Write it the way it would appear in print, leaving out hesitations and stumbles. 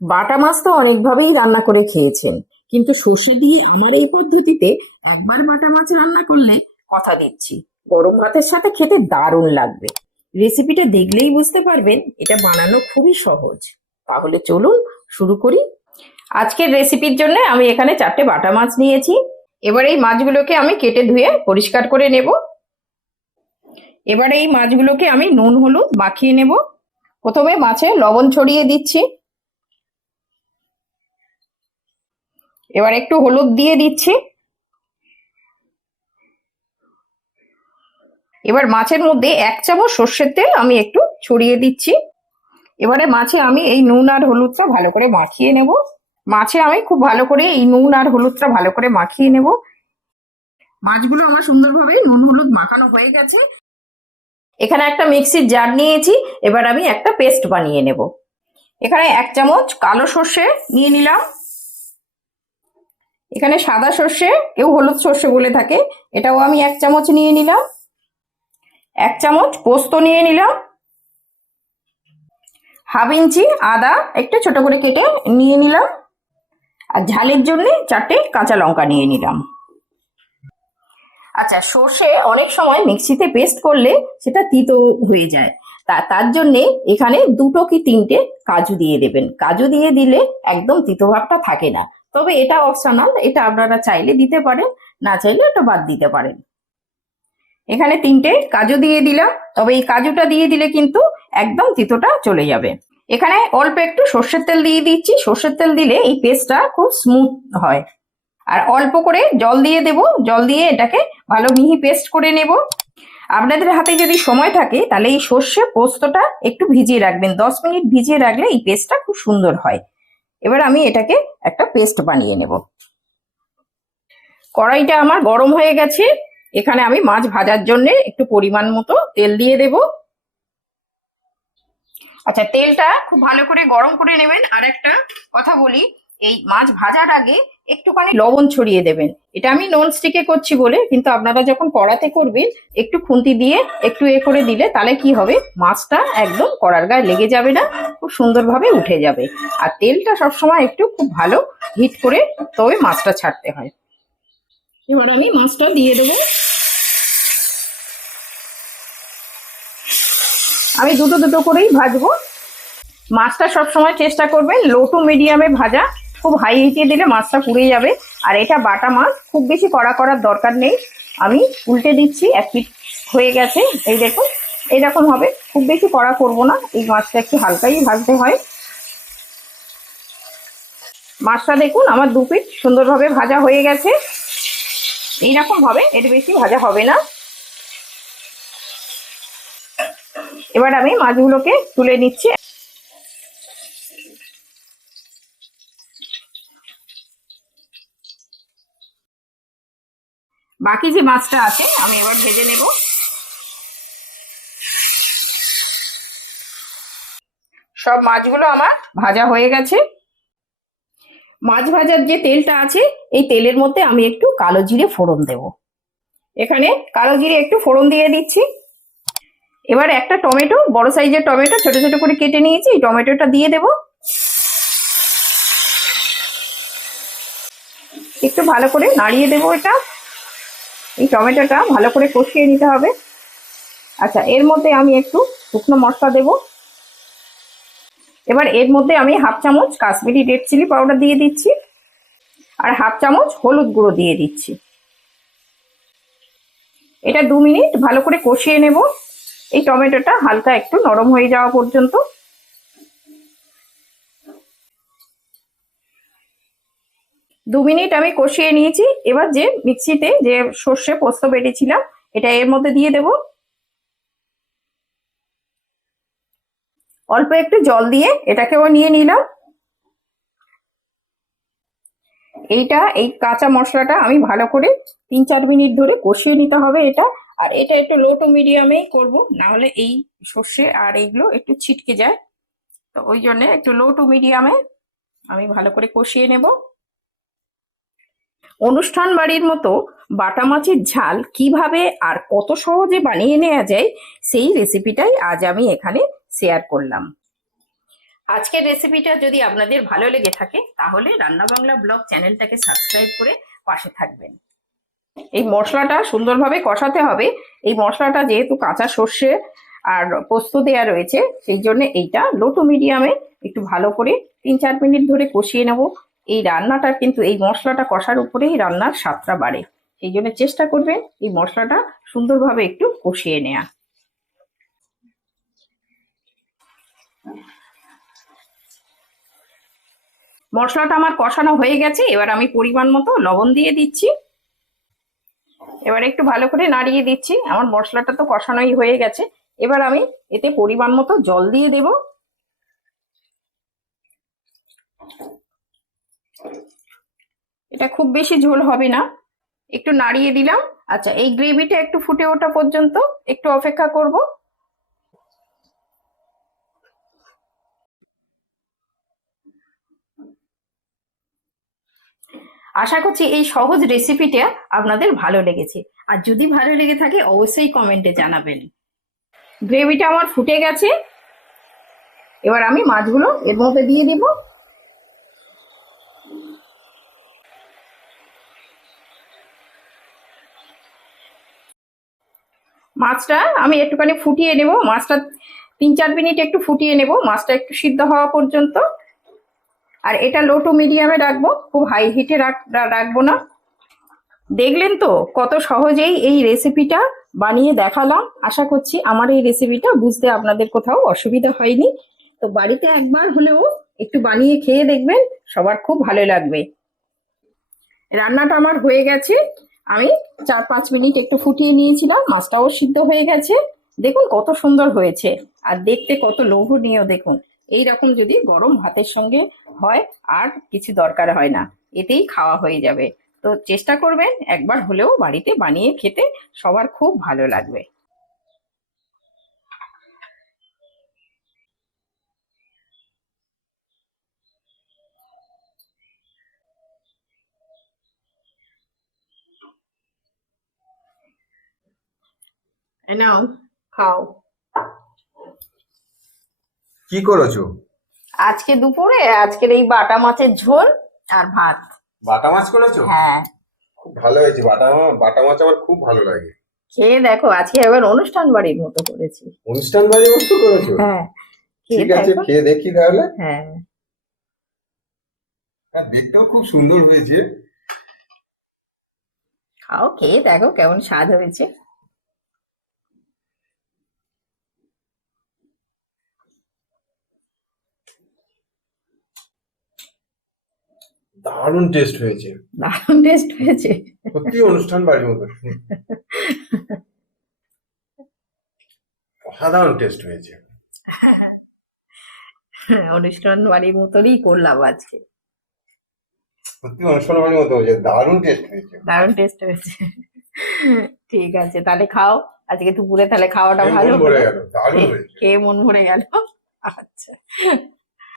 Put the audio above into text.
বাটা মাছ তো অনেকভাবেই রান্না করে খেয়েছেন, কিন্তু সর্ষে দিয়ে আমার এই পদ্ধতিতে একবার বাটা মাছ রান্না করলে কথা দিচ্ছি গরম ভাতের সাথে খেতে দারুণ লাগবে। রেসিপিটা দেখলেই বুঝতে পারবেন এটা বানানো খুবই সহজ। তাহলে চলুন শুরু করি। আজকের রেসিপির জন্য আমি এখানে 4টে বাটা মাছ নিয়েছি। এবার এই মাছগুলোকে আমি কেটে ধুয়ে পরিষ্কার করে নেব। এবার এই মাছগুলোকে আমি নুন হলুদ মাখিয়ে নেব। প্রথমে মাছে লবণ ছড়িয়ে দিচ্ছি, এবার একটু হলুদ দিয়ে দিচ্ছি। এবার মাছের মধ্যে 1 চামচ সর্ষের তেল আমি একটু ছড়িয়ে দিচ্ছি। এবারে মাছে আমি এই নুন আর হলুদটা ভালো করে মাখিয়ে নেব। মাছে আমি খুব ভালো করে এই নুন আর হলুদটা ভালো করে মাখিয়ে নেব। মাছগুলো আমার সুন্দরভাবে নুন হলুদ মাখানো হয়ে গেছে। এখানে একটা মিক্সির জার নিয়েছি, এবার আমি একটা পেস্ট বানিয়ে নেব। এখানে 1 চামচ কালো সর্ষে নিয়ে নিলাম। এখানে সাদা সর্ষে, কেউ হলুদ সর্ষে বলে থাকে, এটাও আমি 1 চামচ নিয়ে নিলাম। 1 চামচ পোস্ত নিয়ে নিলাম। হাফ ইঞ্চি আদা একটু ছোট করে কেটে নিয়ে নিলাম। আর ঝালের জন্য 4টে কাঁচা লঙ্কা নিয়ে নিলাম। আচ্ছা, সর্ষে অনেক সময় মিক্সিতে পেস্ট করলে সেটা তিতো হয়ে যায়, তার জন্যে এখানে 2টো কি 3টে কাজু দিয়ে দেবেন। কাজু দিয়ে দিলে একদম তিতো ভাবটা থাকে না। তবে এটা অপশনাল, এটা আপনারা চাইলে দিতে পারেন, না চাইলে এটা বাদ দিতে পারেন। এখানে 3টে কাজু দিয়ে দিলাম, তবে এই কাজুটা দিয়ে দিলে কিন্তু একদম তিতোটা চলে যাবে। এখানে অল্প একটু সর্ষের তেল দিয়ে দিচ্ছি। সর্ষের তেল দিলে এই পেস্টটা খুব স্মুথ হয়। আর অল্প করে জল দিয়ে দেব, জল দিয়ে এটাকে ভালো মিহি পেস্ট করে নেব। আপনাদের হাতে যদি সময় থাকে তাহলে এই সর্ষে পোস্তটা একটু ভিজিয়ে রাখবেন, 10 মিনিট ভিজিয়ে রাখলে এই পেস্টটা খুব সুন্দর হয়। এবার আমি এটাকে একটা পেস্ট বানিয়ে নেব। কড়াইটা আমার গরম হয়ে গেছে। এখানে আমি মাছ ভাজার জন্য একটু পরিমাণ মতো তেল দিয়ে দেব। আচ্ছা, তেলটা খুব ভালো করে গরম করে নেবেন। আর একটা কথা বলি, এই মাছ ভাজার আগে একটুখানি লবণ ছড়িয়ে দেবেন। এটা আমি নন স্টিকে করছি বলে, কিন্তু আপনারা যখন কড়াতে করবেন একটু খুন্তি দিয়ে একটু করে দিলে তাহলে কি হবে, মাছটা একদম কড়ার গায়ে লেগে যাবে না, খুব সুন্দরভাবে উঠে যাবে। আর তেলটা সবসময় একটু খুব ভালো হিট করে তবে মাছটা ছাড়তে হয়। এবার আমি মাছটা দিয়ে দেবো। আমি দুটো দুটো করেই ভাজবো। মাছটা সবসময় চেষ্টা করবেন লো টু মিডিয়ামে ভাজা, খুব হাই হিটে দিলে মাছটা পুড়ে যাবে। আর এটা বাটা মাছ, খুব বেশি কড়া করার দরকার নেই। আমি উল্টে দিচ্ছি, 1 পিঠ হয়ে গেছে, এই দেখুন এইরকম হবে। খুব বেশি কড়া করব না, এই মাছটা একটু হালকাই ভাজতে হয়। মাছটা দেখুন আমার 2 পিঠ সুন্দরভাবে ভাজা হয়ে গেছে। এইরকম হবে, এর বেশি ভাজা হবে না। এবার আমি মাছগুলোকে তুলে নিচ্ছি। বাকি যে মাছটা আছে আমি এবার ভেজে নেব। সব মাছগুলো আমার ভাজা হয়ে গেছে। মাছ ভাজার যে তেলটা আছে এই তেলের মধ্যে আমি একটু কালো জিরে ফোড়ন দেব। এখানে কালো জিরে একটু ফোড়ন দিয়ে দিচ্ছি। এবার একটা টমেটো, বড় সাইজের টমেটো ছোট ছোট করে কেটে নিয়েছি, এই টমেটোটা দিয়ে দেব। একটু ভালো করে নাড়িয়ে দেবো এটা। এই টমেটোটা ভালো করে কষিয়ে নিতে হবে। আচ্ছা, এর মধ্যে আমি একটু শুকনো মশলা দেব। এবার এর মধ্যে আমি হাফ চামচ কাশ্মীরি রেড চিলি পাউডার দিয়ে দিচ্ছি, আর হাফ চামচ হলুদ গুঁড়ো দিয়ে দিচ্ছি। এটা 2 মিনিট ভালো করে কষিয়ে নেব, এই টমেটোটা হালকা একটু নরম হয়ে যাওয়া পর্যন্ত। 2 মিনিট আমি কষিয়ে নিয়েছি। এবার যে মিক্সিতে যে সর্ষে পোস্ত বেটেছিলাম এটা এর মধ্যে দিয়ে দেব। অল্প একটু জল দিয়ে এটাকেও নিয়ে নিলাম। এই কাঁচা মশলাটা আমি ভালো করে 3-4 মিনিট ধরে কষিয়ে নিতে হবে এটা। আর এটা একটু লো টু মিডিয়ামেই করব, না হলে এই সর্ষে আর এইগুলো একটু ছিটকে যায়। তো ওই জন্য একটু লো টু মিডিয়ামে আমি ভালো করে কষিয়ে নেব। অনুষ্ঠান বাড়ির মতো বাটা মাছের ঝাল কিভাবে আর কত সহজে বানিয়ে নেওয়া যায় সেই রেসিপিটাই আজ আমি এখানে শেয়ার করলাম। আজকের রেসিপিটা যদি আপনাদের ভালো লেগে থাকে তাহলে রান্না বাংলা ব্লগ চ্যানেলটাকে সাবস্ক্রাইব করে পাশে থাকবেন। এই মশলাটা সুন্দরভাবে কষাতে হবে। এই মশলাটা যেহেতু কাঁচা সর্ষে আর পোস্ত দেওয়া রয়েছে, সেই জন্য এইটা লো টু মিডিয়ামে একটু ভালো করে 3-4 মিনিট ধরে কষিয়ে নেব। এই রান্নাটা কিন্তু এই মশলাটা কষার উপরেই রান্নার স্বাদটা বাড়ে, সেই জন্য চেষ্টা করবেন এই মশলাটা সুন্দরভাবে একটু কষিয়ে নেওয়া। মশলাটা আমার কষানো হয়ে গেছে, এবার আমি পরিমাণ মতো লবণ দিয়ে দিচ্ছি। এবার একটু ভালো করে নাড়িয়ে দিচ্ছি। আমার মশলাটা তো কষানোই হয়ে গেছে, এবার আমি এতে পরিমাণ মতো জল দিয়ে দেব। এটা খুব বেশি ঝোল হবে না, একটু নাড়িয়ে দিলাম। আচ্ছা, এই গ্রেভিটা একটু ফুটে ওঠা পর্যন্ত একটু অপেক্ষা করব। আশা করছি এই সহজ রেসিপিটা আপনাদের ভালো লেগেছে, আর যদি ভালো লেগে থাকে অবশ্যই কমেন্টে জানাবেন। গ্রেভিটা আমার ফুটে গেছে, এবার আমি মাছগুলো এর মধ্যে দিয়ে দিব। মাছটা আমি একটুখানি ফুটিয়ে নেব। মাছটা 3-4 মিনিট একটু ফুটিয়ে নেব, মাছটা একটু সিদ্ধ হওয়া পর্যন্ত। আর এটা লো টু মিডিয়ামে রাখবো, খুব হাই হিটে রাখবো না। দেখলেন তো কত সহজেই এই রেসিপিটা বানিয়ে দেখালাম। আশা করছি আমার এই রেসিপিটা বুঝতে আপনাদের কোথাও অসুবিধা হয়নি। তো বাড়িতে একবার হলেও একটু বানিয়ে খেয়ে দেখবেন, সবার খুব ভালো লাগবে। রান্নাটা আমার হয়ে গেছে, আমি 4-5 মিনিট একটু ফুটিয়ে নিয়েছিলাম, মাছটাও সিদ্ধ হয়ে গেছে। দেখুন কত সুন্দর হয়েছে, আর দেখতে কত লোভনীয়। দেখুন এইরকম যদি গরম ভাতের সঙ্গে হয়, আর কিছু দরকার হয় না, এতেই খাওয়া হয়ে যাবে। তো চেষ্টা করবেন একবার হলেও বাড়িতে বানিয়ে খেতে, সবার খুব ভালো লাগবে। এই নাও, খাও। কি করেছো? আজকে দুপুরে আজকের এই বাটা মাছের ঝোল আর ভাত। বাটা মাছ করেছো? হ্যাঁ, খুব ভালো হয়েছে। বাটা মাছ আমার খুব ভালো লাগে। খেয়ে দেখো, আজকে এবার অনুষ্ঠান বাড়ির মতো করেছি। অনুষ্ঠান বাড়ির মতো করেছো? হ্যাঁ, খেয়ে ঠিক আছে, দেখো। খেয়ে দেখি তাহলে। হ্যাঁ, হ্যাঁ, দেখতেও খুব সুন্দর হয়েছে। খাও, খেয়ে দেখো কেমন স্বাদ হয়েছে। দারুণ টেস্ট হয়েছে। দারুণ টেস্ট হয়েছে। সত্যি অনুষ্ঠান বাড়ির মতো। অসাধারণ টেস্ট হয়েছে। অনুষ্ঠান বাড়ির মতনই করলাম আজকে। সত্যি অনুষ্ঠান বাড়ির মতো হয়েছে, দারুণ টেস্ট হয়েছে। দারুণ টেস্ট হয়েছে। ঠিক আছে, তাহলে খাও। আজকে দুপুরে তাহলে খাওয়াটা খেয়ে ভালো মন ভরে হলো। গেল, দারুণ হয়েছে। খেয়ে মন ভরে গেল। আচ্ছা।